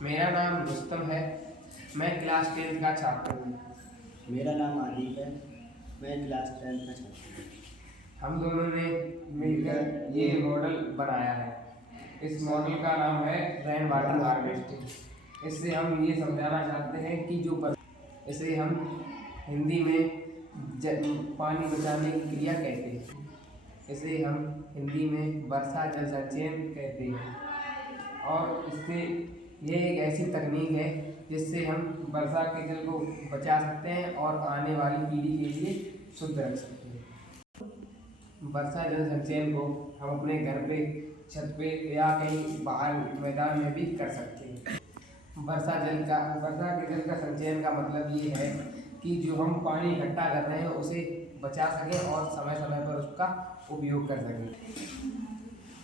मेरा नाम रुस्तम है। मैं क्लास 10th का छात्र हूँ। मेरा नाम आदिप है। मैं क्लास 10th का छात्र हूँ। हम दोनों ने मिलकर ये मॉडल बनाया है। इस मॉडल का नाम है रेन वाटर हार्वेस्टिंग। इससे हम ये समझाना चाहते हैं कि इसे हम हिंदी में पानी बचाने की क्रिया कहते हैं। इसे हम हिंदी में वर्षा जल संचयन कहते हैं। और इससे ये एक ऐसी तकनीक है जिससे हम वर्षा के जल को बचा सकते हैं और आने वाली पीढ़ी के लिए शुद्ध रख सकते हैं। वर्षा जल संचयन को हम अपने घर पे, छत पे या कहीं बाहर मैदान में भी कर सकते हैं। वर्षा के जल का संचयन का मतलब ये है कि जो हम पानी इकट्ठा कर रहे हैं उसे बचा सकें और समय समय पर उसका उपयोग कर सकें।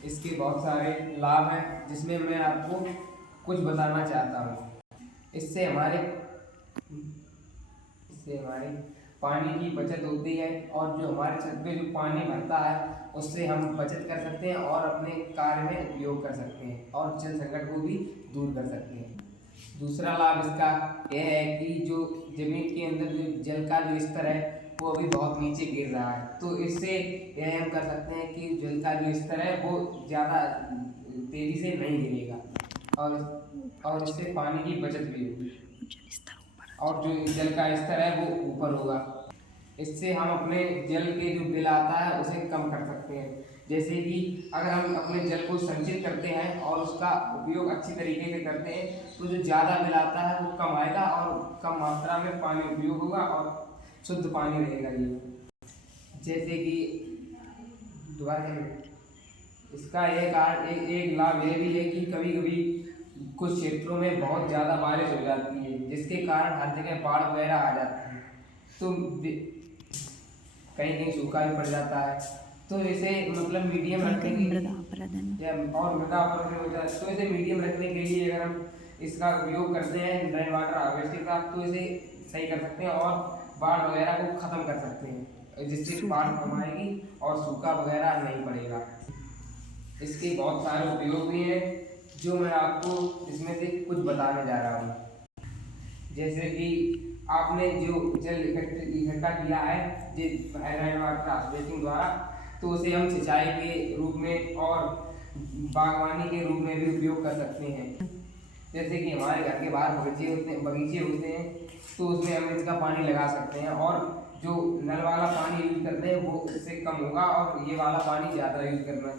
इसके बहुत सारे लाभ हैं जिसमें मैं आपको कुछ बताना चाहता हूँ। इससे हमारे पानी की बचत होती है और जो हमारे छत पे जो पानी भरता है उससे हम बचत कर सकते हैं और अपने कार्य में उपयोग कर सकते हैं और जल संकट को भी दूर कर सकते हैं। दूसरा लाभ इसका यह है कि जो जमीन के अंदर जो जल का जो स्तर है वो अभी बहुत नीचे गिर रहा है, तो इससे यह हम कर सकते हैं कि जल का जो स्तर है वो ज़्यादा तेज़ी से नहीं गिरेगा और इससे पानी की बचत भी होगी और जो जल का स्तर है वो ऊपर होगा। इससे हम अपने जल के जो बिल आता है उसे कम कर सकते हैं। जैसे कि अगर हम अपने जल को संचित करते हैं और उसका उपयोग अच्छी तरीके से करते हैं तो जो ज़्यादा बिल आता है वो कम आएगा और कम मात्रा में पानी उपयोग होगा और शुद्ध पानी रहेगा। ये जैसे कि दोबारा इसका एक लाभ यह भी है कि कभी कभी कुछ क्षेत्रों में बहुत ज़्यादा बारिश हो जाती है जिसके कारण हर जगह बाढ़ वगैरह आ जाती है, तो कहीं कहीं सूखा भी पड़ जाता है। तो इसे मतलब मीडियम रखने की और मृदा अपरदन हो जाए, तो इसे मीडियम रखने के लिए अगर हम इसका उपयोग करते हैं रेन वाटर हार्वेस्टिंग का तो इसे सही कर सकते हैं और बाढ़ वगैरह को ख़त्म कर सकते हैं, जिससे बाढ़ कम आएगी और सूखा वगैरह नहीं पड़ेगा। इसके बहुत सारे उपयोग भी हैं जो मैं आपको इसमें से कुछ बताने जा रहा हूँ। जैसे कि आपने जो जल इकट्ठा किया है रेन वाटर हार्वेस्टिंग द्वारा, तो उसे हम सिंचाई के रूप में और बागवानी के रूप में भी उपयोग कर सकते हैं। जैसे कि हमारे घर के बाहर बगीचे होते हैं तो उसमें हम इसका पानी लगा सकते हैं और जो नल वाला पानी यूज करते हैं वो इससे कम होगा और ये वाला पानी ज़्यादा यूज करना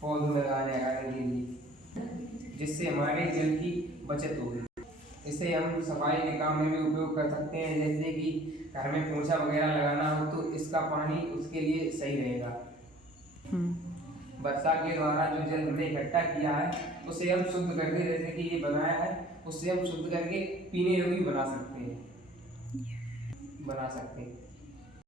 पौधों लगाने के लिए, जिससे हमारे जल की बचत होगी। इसे हम सफाई के काम में भी उपयोग कर सकते हैं, जैसे कि घर में पोछा वगैरह लगाना हो तो इसका पानी उसके लिए सही रहेगा। वर्षा के द्वारा जो जल हमने इकट्ठा किया है उसे हम शुद्ध करके, जैसे कि ये बनाया है उससे हम शुद्ध करके पीने योग्य बना सकते हैं।